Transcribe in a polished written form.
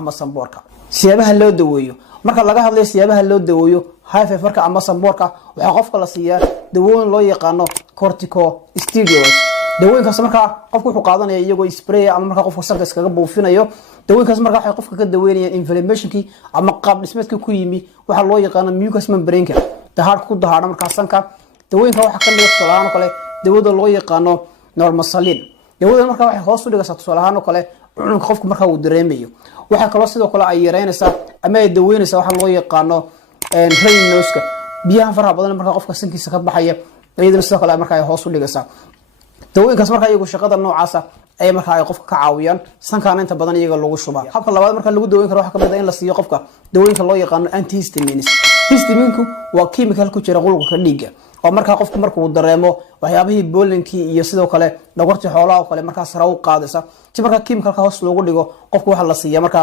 ama samboorka siyaabaha loo daweeyo marka laga hadlayo siyaabaha loo daweeyo high feverka ama samboorka waxa qofka la siiyaa dawooyin loo yaqaano corticosteroids dawooyinkaas marka qofku wuxuu qaadanaya iyagoo spray ama marka qofku sanka iskaga buufinayo dawooyinkaas marka waxay qofka ka daweynayaan inflammationki ama qaab dhismeedka ku yimi waxa loo yaqaano mucous membrane-ka dahaar ku dahaara marka sanka dawooyinka waxa ka mid ah tusaalahaan kale dawada loo yaqaano normoxalin dawada marka waxay hoos u dhigaysaa tusaalahaan kale cunugga qofku marka uu dareemayo waxa kale sidoo kale ay yareynaysaa ama ay daweynaysaa waxa loo yaqaano raynoska biyaha faraha badan marka qofka sankiisa ka baxaya iyadana sidoo kale marka ay hoos u dhigaysaa dawooyinkaas marka iyagu shaqada noocaas ay marka ay qofka ka caawiyaan sankaana inta badan iyaga lagu shubaa habka labaad marka lagu daweyn karo waxa kamid ah in la siiyo qofka dawooyinka loo yaqaan antihistamines histaminku waa chemical ku jira qulubka dhiigga oo marka qofku markuu dareemo waxyaabihii boolenkii iyo sidoo kale dhagortii xoolaha oo kale marka sare u qaadaysa si marka chemicalka hoos loogu dhigo qofku waxa la siiyaa marka